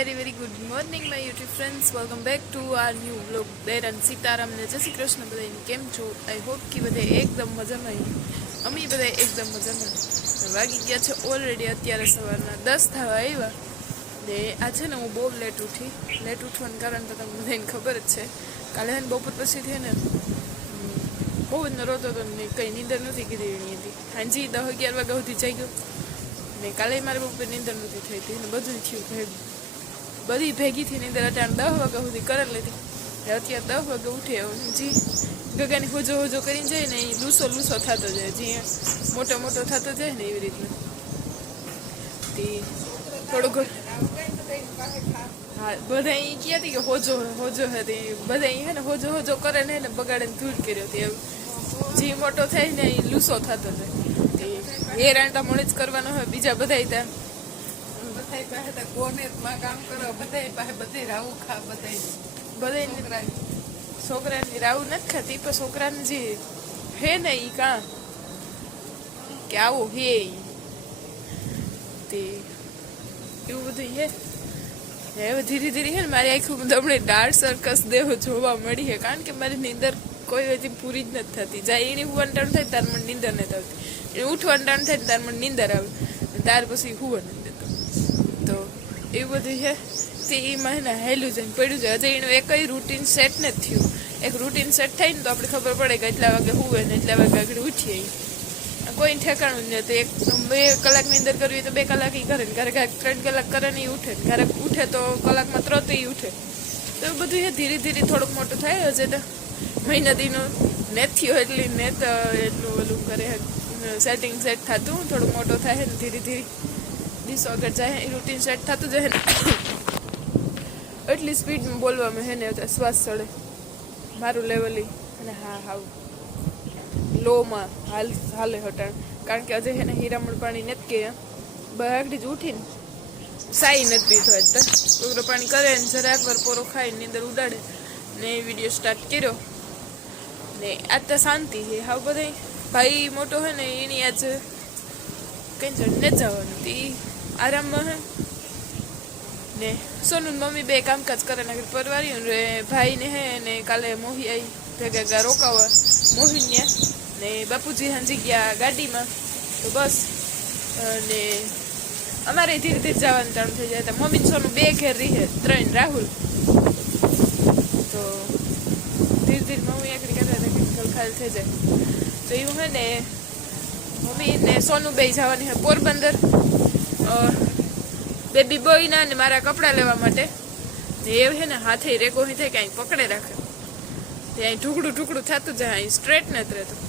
very good morning my YouTube friends. Welcome back to our new vlog. દેર અને સીતારામ ને જય શ્રી કૃષ્ણ બધાને કેમ છો? આઈ હોપ કે બધે એકદમ મજામાં. અમે બધા એકદમ મજામાં. વાગી ગયા છે ઓલરેડી અત્યારે સવારના 10 થવા આવ્યા ને આ છે ને હું બહુ લેટ ઉઠવાનું કારણ તો તમને બધાને ખબર જ છે. કાલે હે બપોર પછીથી ને બહુ જ રોતો હતો ને કંઈ નીંદર નથી કીધી એની હતી. હાંજી 10-11 વાગ્યા સુધી જાગ્યો ને કાલે મારે બપોર નીંદર નથી થઈ હતી ને બધું થયું ભેગું. બધી ભેગી થી નીંદર અટાણ 10 વાગ્યા સુધી કરી લીધી. અત્યારે 10 વાગે ઉઠે જી ગગાની હોજો કરીને જાય ને એ લૂસો થતો જાય, જી મોટો થતો જાય ને એવી રીતના તે થોડુંક હા બધા એ કહેતી કે હોજો હતી બધા હે ને હોજો કરે ને બગાડે ને ધૂળ કર્યો હતી એવું જી મોટો થાય ને એ લૂસો થતો જાય. હેરાન તો મળે જ કરવાનો હોય. બીજા બધા ત્યાં છોકરાની રાવું નથી ખાતી પણ છોકરાને જે હે ને ઈ કાં કે આવું હે તે એવું બધું હે. હવે ધીરે હે ને મારી આખું દમડે ડાર્ક સર્કસ દેવો જોવા મળી છે કારણ કે મારી નીંદર કોઈ હજી પૂરી જ નથી થતી. જાય એની હુવાનું ટાણ થાય તાર મને નીંદર નથી આવતી, એને ઉઠવાનું ટાણ થાય તાર મને નીંદર આવે તાર પછી હુવા નથી દેતો. તો એવું બધું છે તે એમાં હે ને હેલું જઈને પડ્યું છે. હજી એનું એકય રૂટીન સેટ નથી થયું. એક રૂટીન સેટ થાય ને તો આપણે ખબર પડે કે એટલા વાગે હુવે ને એટલા વાગે આગળ ઉઠીએ. કોઈ ઠેકાણું જ નથી. 2 કલાકની અંદર કરવી તો 2 કલાક ઈ કરે ને ક્યારેક 3 કલાક કરે ને એ ઉઠે ને ક્યારેક ઉઠે તો કલાકમાં 3 ઈ ઉઠે. તો એવું બધું છે ધીરે થોડુંક મોટું થાય. હશે તો મહિના દીનું નેત થયો એટલી નેત એટલું ઓલું કરે સેટ થતું થોડુંક મોટો થાય ને ધીરે દિવસો આગળ જાય એ રૂટીન સેટ થતું જાય ને એટલી સ્પીડમાં બોલવામાં હે ને શ્વાસ ચડે મારું લેવલી અને હાવ લોમાં હાલે હટાણ કારણ કે હજે એને હીરામણ પાણી નથી કે બહારથી જ ઉઠીને સાઈ નથી પીધો. છોકરો પાણી કરે ને જરાક વાર પોરો ખાઈને નીંદર ઉડાડે ને વિડીયો સ્ટાર્ટ કર્યો ને આજ તો શાંતિ છે. હાવ બધા ભાઈ મોટો હોય ને એની આજ કંઈ જણ નથી જવાનું એ આરામમાં હે ને સોનું મમ્મી 2 કામકાજ કરે ને પરવારી રે ભાઈને હે ને કાલે મોહી આવી ભેગા રોકાવા મોહિન્યા ને બાપુજી હાંજી ગયા ગાડીમાં. તો બસ અને અમારે ધીરે જવાનું ટાણું થઈ જાય. મમ્મી સોનું 2 ઘેર રહે 3 રાહુલ. તો ધીરે મમ્મી એકડી કરતા ખાલી થઈ જાય. તો એવું હે ને મમ્મી ને સોનું 2 જવાની હે પોરબંદર બેબી બોયના ને મારા કપડાં લેવા માટે. ને એ હે ને હાથે રેકો થાય કે અહીં પકડે રાખે તે અહીં ટુકડું થતું જાય, અહીં સ્ટ્રેટ નથી રહેતું.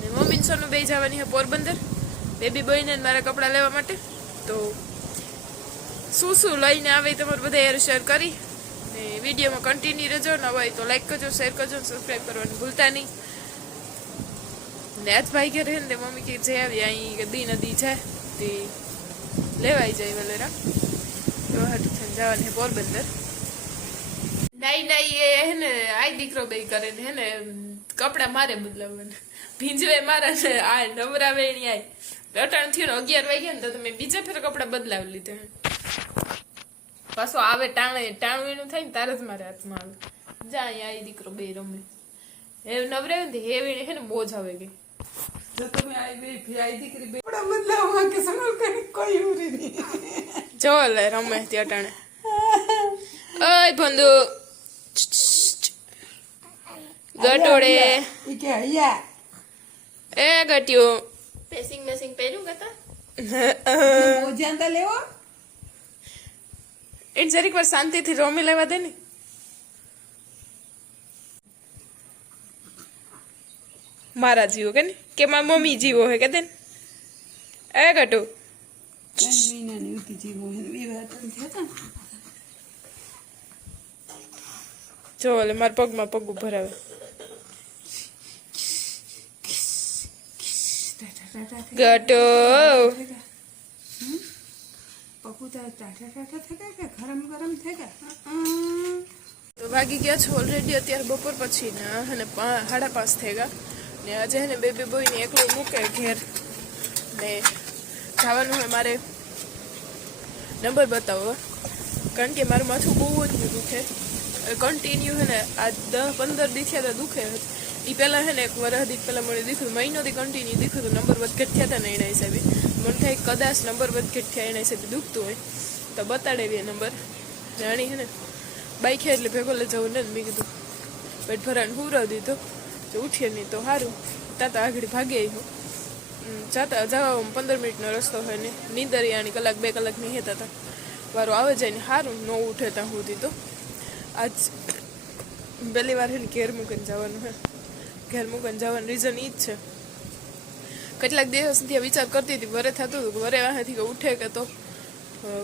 ને મમ્મી સોનું 2 જવાની હે પોરબંદર બેબી બોયને મારા કપડાં લેવા માટે. તો શું લઈને આવે તમારે બધા યાર શેર કરી ને વિડીયોમાં કન્ટિન્યુ રહેજો. ન હોય તો લાઈક કરજો, શેર કરજો, સબસ્ક્રાઈબ કરવાનું ભૂલતા નહીં. ને આજ ભાઈ ઘેર ને મમ્મી કે જે આવી અહીં નદી જાય તે લેવાઈ જાય વલેરા તો હાટું થઈને જવાનું હે પોરબંદર. નાઈ એ હે ને આઈ દીકરો 2 કરે ને હે ને કપડા મારે બદલાવવાના ભીંજવે મારા ને આ નવરાવે એની આય અટાણ થયું ને 11 વાગ્યા ને તો તમે બીજા ફેર કપડા બદલાવી લીધા. પાછો આવે ટાણું એનું થાય ને તારે જ મારે હાથમાં આવે જા અહીંયા આઈ દીકરો 2 રમે એ નવરાવે ને હેવી હે ને મોજ આવે ગઈ. જો લે રમે ત્યાં ટાણે ઓય ભંદુ ગટોડે એ ગટ્યો પેસિંગ પહેર્યું કતા લેવો એ જરીક વાર શાંતિથી રમી લેવા દે ને. મારા જીવો કે ને કે મારા મમ્મી જીવો હે કે દે એ ગટુ જો લે મારા પગમાં પગ ભરાવે ગટો તો વાગી ગયા છો ઓલરેડી અત્યારે બપોર પછી ને 5:30 થઈ ગયા ને આજે હે ને બેબી બોયને એકલું મૂકે ઘેર ને જવાનું હોય મારે નંબર બતાવો, કારણ કે મારું માથું બહુ જ દુખે કન્ટિન્યુ હે ને. આ 10-15 દી થયા દુખે. એ પહેલાં હે ને એક વરસ દી પહેલાં મને દીખું, મહિનોથી કન્ટિન્યુ દીખું તો નંબર વધઘટ થયા હતા ને એના હિસાબે મને થાય કદાચ નંબર વધઘટ થયા એના હિસાબે દુખતું હોય તો બતાડેવી નંબર જાણી હે ને. બાઈક એટલે ભેગો લઈ જવું ને મેં કીધું પેટ ભરાને હુરાવ દીધો જો ઉઠીએ નહીં તો સારું. તાતા આગળ ભાગી આવ્યું જતા જવામાં 15 મિનિટનો રસ્તો હોય ને નીંદર આની કલાક 2 કલાક નહીં હતા હતા વારો આવે જાય ને સારું ન ઉઠે ત્યાં સુધી. તો આજ પહેલી વાર હે ને ઘેર મૂકીને જવાનું હે. ઘેર મૂકીને જવાનું રીઝન એ જ છે. કેટલાક દિવસ ત્યાં વિચાર કરતી હતી વરે થતું હતું કે વરે વાહેથી કે ઉઠે કે તો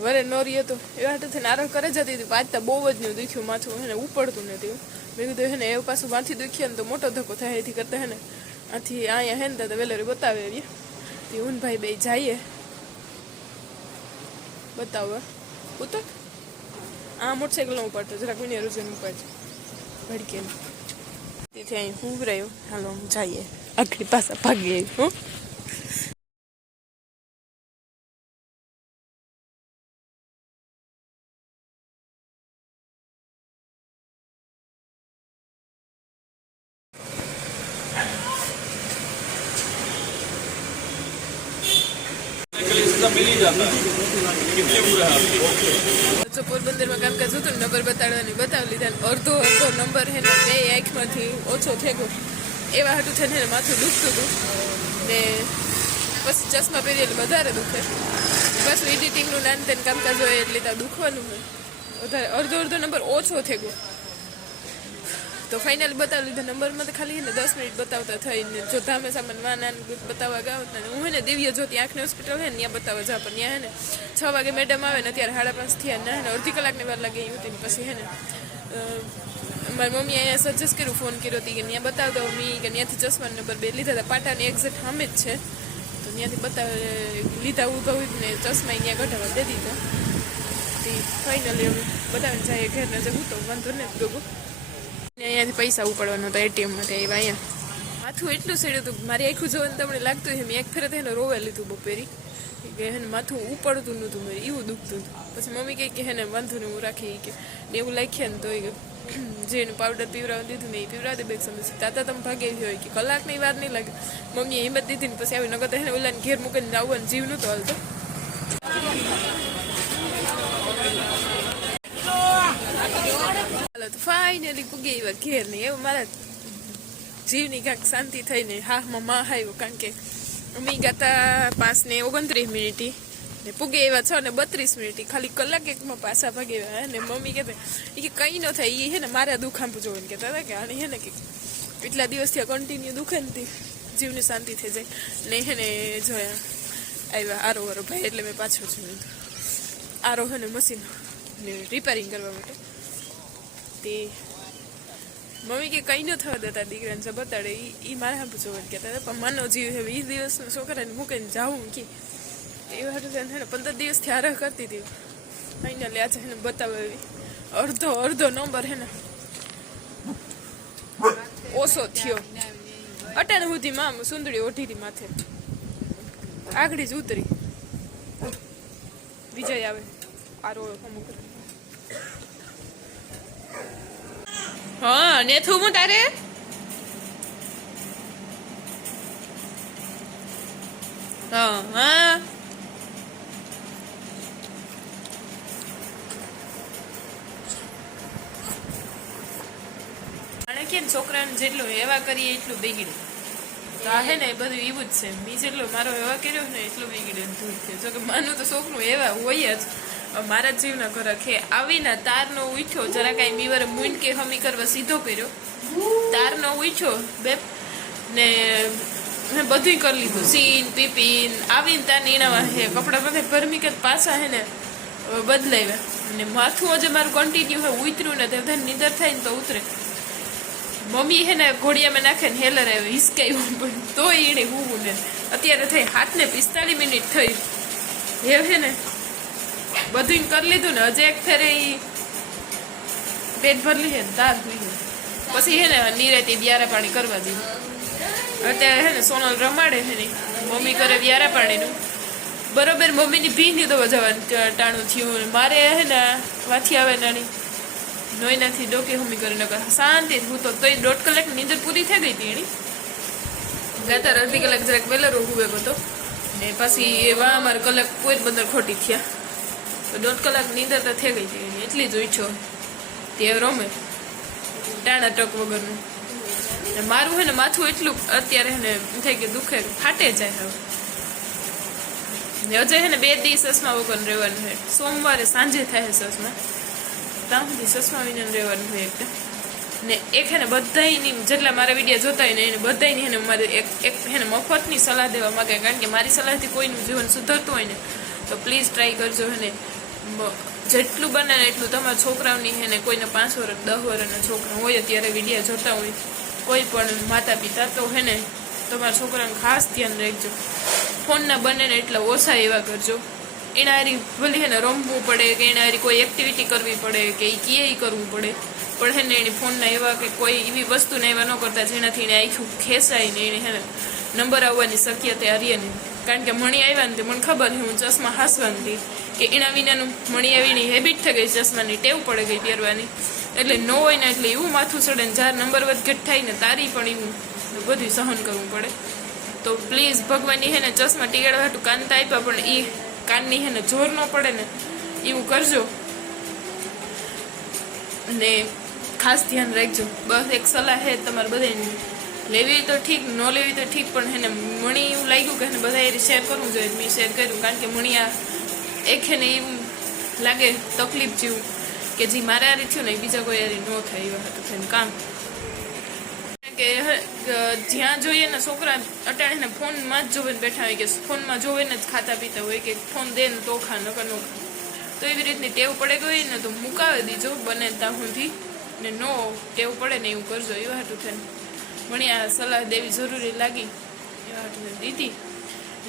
વરે ન રહીએ તો એવા હાથેથી આરામ કરે જતી હતી. પાછતા બહુ જ નહીં દુખ્યું માથું હે ને ઉપડતું નથી. મેં કીધું હે ને એવું પાછું માથી દુખ્યા ને તો મોટો ધક્કો થાય. એથી કરતા હે ને આથી અહીંયા હે ને તો વેલેરી બતાવે આવીએ તે હું ભાઈ બે જઈએ બતાવવા. ઉતર આ મોટરસાઇકલ ઉપાડતો જરાક વિને રોજન ઉપાડજો ભડકે તેથી અહીં હું રહ્યો. હાલો જઈએ આગળ પાછા ભાગી આવી. હું પોરબંદરમાં કામકાજ હતું ને નંબર બતાડવાની બતાવી લીધા. અડધો નંબર હે ને 2 આંખમાંથી ઓછો થઈ ગયો એવા હાટું છે ને માથું દુખતું હતું ને પછી ચશ્મા પહેરીએ એટલે વધારે દુખે. પાછું એડિટિંગનું નાન તેને કામકાજ હોય એટલે ત્યાં દુખવાનું હોય વધારે. અડધો નંબર ઓછો થઈ ગયો તો ફાઇનલી બતાવી લીધા. નંબરમાં તો ખાલી ને 10 મિનિટ બતાવતા થઈને જો ધામે સામાન વાના બતાવવા ગાવ હું હે ને દિવ્ય જ્યોતિ આંખની હોસ્પિટલ હે ને ત્યાં બતાવવા જા પણ ત્યાં હે ને 6 વાગે મેડમ આવે ને અત્યારે 5:30 થયા ને અડધી કલાકની વાર લાગે એવું. પછી હે ને મારી મમ્મી અહીંયા સજેસ્ટ કર્યું ફોન કર્યો હતી કે ત્યાં બતાવી દો મી કે ત્યાંથી ચશ્મા નંબર 2 લીધા હતા. પાટાની એક્ઝેક્ટ સામે જ છે તો ત્યાંથી બતાવે લીધા ઉભા ને ચશ્મા ત્યાં કઢાવવા દે દીધા. ફાઇનલી હવે બતાવીને જાય ઘેર નજર હું તો વાંધો ને ગગો અહીંયાથી પૈસા ઉપાડવાનો હતા એટીએમ માટે આવ્યા. અહીંયા માથું એટલું સેડ્યું હતું મારી આખું જોવાનું તમને લાગતું હોય મેં એક ફેરે થઈને રોવા લીધું બપોરી કે હે ને માથું ઉપાડતું નહોતું મારે એવું દુખતું હતું. પછી મમ્મી કહે કે હે ને વાંધો ને હું રાખી કે ને એવું લખ્યા ને તો જેને પાવડર પીવડાવી દીધું ને એ પીવડાવી દે બે સમજ તાતા તમે ભાગે હોય કે કલાકની વાર નહીં લાગે. મમ્મીએ હિંમત દીધી ને પછી આવી નગર હે ને ઓલાને ઘેર મૂકીને આવવાનું જીવ નહોતો હાલતો. તો ફાઇનલી પૂગી આવ્યા ઘેર ને એવું મારા જીવની કાંઈક શાંતિ થઈને હામાં માં આવ્યો. કારણ કે અમે ગાતા 5:29 ને પૂગી આવ્યા 6:32 ખાલી કલાક એકમાં પાછા ભાગી આવ્યા. અને મમ્મી કહેતા એ કે કંઈ ન થાય એ હે ને મારા દુખાંપું જોવાનું કહેતા હતા કે આને હે ને કે એટલા દિવસથી કન્ટિન્યુ દુખે ને જીવની શાંતિ થઈ જાય ને હે ને જોયા આવ્યા આરો ભાઈ એટલે મેં પાછળ જોયું આરો હે ને મશીન ને રિપેરિંગ કરવા માટે. તે મમ્મી કે કંઈ ન થવા દેતા દીકરાને જે બતાડે એ મારા હાથ જોવાનું કહેતા હતા. પણ માનો જીવ હવે 20 દિવસનો છોકરાને મૂકીને જાઉં કે એવું હાટું છે ને 15 દિવસથી આરાહ કરતી હતી. ફાઇનલી આજે એને બતાવે એવી અડધો નંબર હે ને ઓછો થયો. અટાણે સુધી માં સુંદરી ઓઢી હતી માથે આગળ જ ઉતરી વિજય આવે આરો અમુક. હા ને થું હું તારે હા હા કે છોકરાને જેટલું એવા કરીએ એટલું બગડે. તો આ હે ને બધું એવું જ છે. મેં જેટલો મારો એવા કર્યો ને એટલું બગડે ધૂળ થયો. જો કે માનું તો છોકરું એવા હોય જ. મારા જીવના ઘર કે આવીને તારનો ઉઠ્યો જરા કાંઈ મીવરે મૂન કે હમી કરવા સીધો કર્યો. તારનો ઉઠ્યો બે ને મેં બધું કરી લીધું સીન પીપીન આવીને તાર નીણાવા હે કપડા બધે ભરમી કે પાછા હે ને બદલાવ્યા. ને માથું હજે મારું કન્ટિન્યુ હોય ઉતર્યું ને તે બધા નીંદર થાય ને તો ઉતરે. મમ્મી હે ને ઘોડિયામાં નાખે ને હેલર આવ્યો હિસકાયું પણ તો એને હું ને અત્યારે થઈ 7:45 થઈ એ હે ને બધું કરી લીધું ને હજે એક ફેરે પેટ ભરલી હે ને તાર ધોઈ પછી હે ને નિરાતે વ્યારા પાણી કરવા દીધું. અત્યારે હે ને સોનલ રમાડે છે ને મમ્મી કરે વ્યારા પાણીનું બરોબર મમ્મીની ભીની તો જવાનું ટાણું થયું મારે હે ને વાથી આવે નાની નોઈ નથી ડોકી હમી કરીને શાંતિ હું તો તોય 1.5 કલાક નીંદર પૂરી થઈ ગઈ હતી એની ગાતા અડધી કલાક જરાક વહેલો હુવે હતો ને પછી એવા અમારે કલાક કોઈ બંદર ખોટી થયા તો 1.5 કલાક નીંદર તો થઈ ગઈ હતી એની એટલી જ ઈચ્છો તે રમે ટાણા ટક વગરનું ને મારું હે ને માથું એટલું અત્યારે હે ને થઈ કે દુખે ફાટે જાય હવે અજય હે ને 2 દિવસ સસમા વગર રહેવાનું છે સોમવારે સાંજે થાય સસમા ત્યાં સુધી સસમા વિના રહેવાનું હોય એટલે ને એક હે ને બધાયની જેટલા મારા વિડીયો જોતા હોય ને એને બધાયની હે ને મારે એક હે ને મફતની સલાહ દેવા માંગે કારણ કે મારી સલાહથી કોઈનું જીવન સુધરતું હોય ને તો પ્લીઝ ટ્રાય કરજો હે ને જેટલું બને ને એટલું તમારા છોકરાઓની હે ને કોઈને 5 વર્ષ 10 વર્ષના છોકરા હોય અત્યારે વિડીયો જોતા હોય કોઈ પણ માતા પિતા તો હે ને તમારા છોકરાને ખાસ ધ્યાન રાખજો ફોનના બને ને એટલા ઓછા એવા કરજો એના હારી ભલે હે ને રમવું પડે કે એના હારી કોઈ એક્ટિવિટી કરવી પડે કે એ કીએ કરવું પડે પણ હે ને એની ફોનના એવા કે કોઈ એવી વસ્તુને એવા ન કરતા જેનાથી એને આખું ખેંચાય ને એને હે ને નંબર આવવાની શક્યતા હારીએ નહીં કારણ કે મણી આવ્યા ને મને ખબર છે હું ચશ્મા હાસવાની કે એના વિનાનું મણી આવીની હેબિટ થઈ ગઈ ચશ્માની ટેવ પડે ગઈ પહેરવાની એટલે ન હોય ને એટલે એવું માથું ચડે ને જ્યારે નંબર વધઘટ થાય ને તારી પણ એવું બધું સહન કરવું પડે તો પ્લીઝ ભગવાનની હે ને ચશ્મા ટીગાડવા હાટું કાનતા આપ્યા પણ એ કાનની હે ને જોર ન પડે ને એવું કરજો અને ખાસ ધ્યાન રાખજો બસ એક સલાહ હે તમારે બધાને લેવી તો ઠીક ન લેવી તો ઠીક પણ એને મણી એવું લાગ્યું કે એને બધા શેર કરવું જોઈએ મેં શેર કર્યું કારણ કે મણી આ એક હે ને એવું લાગે તકલીફ જેવું કે જે મારે હારી થયું ને બીજા કોઈ હારી ન થાય એવા હતું થઈને કામ કે જ્યાં જોઈએ ને છોકરા અટાણે ને ફોનમાં જ જોવે બેઠા હોય કે ફોનમાં જોવે ને જ ખાતા પીતા હોય કે ફોન દે ને તો ખા નકર ન ખા તો એવી રીતની ટેવ પડે ગઈ ને તો મુકાવી દીજો બને ત્યાં સુધી ને નો ટેવ પડે ને એવું કરજો એવા હાટું થઈને મને આ સલાહ દેવી જરૂરી લાગી એવા હાટું દીધી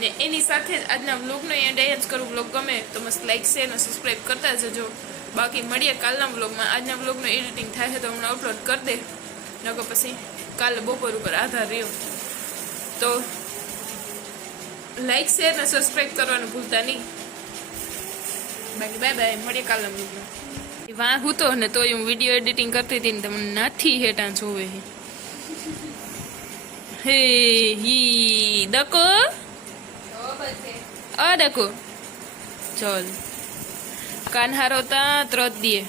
ને એની સાથે જ આજના વ્લોગનો એન્ડ જ કરું વ્લોગ ગમે તો મસ્ત લાઈક શેર અને સબસ્ક્રાઈબ કરતા જજો બાકી મળીએ કાલના વ્લોગમાં આજના વ્લોગનું એડિટિંગ થાય છે તો હમણાં અપલોડ કરી દે નકર પછી કાલે બપોર ઉપર આધાર રહ્યો તો લાઈક શેર અને સબસ્ક્રાઈબ કરવાનું ભૂલતા નહીં બાકી બાય બાય મળીએ કાલના વ્લોગમાં વાહ હું તો ને તો હું વિડીયો એડિટિંગ કરતી હતી ને તમને નથી હેઠા જોવે હે હી દકો ડકો ચલ કાન હારો તા ત્રત દીએ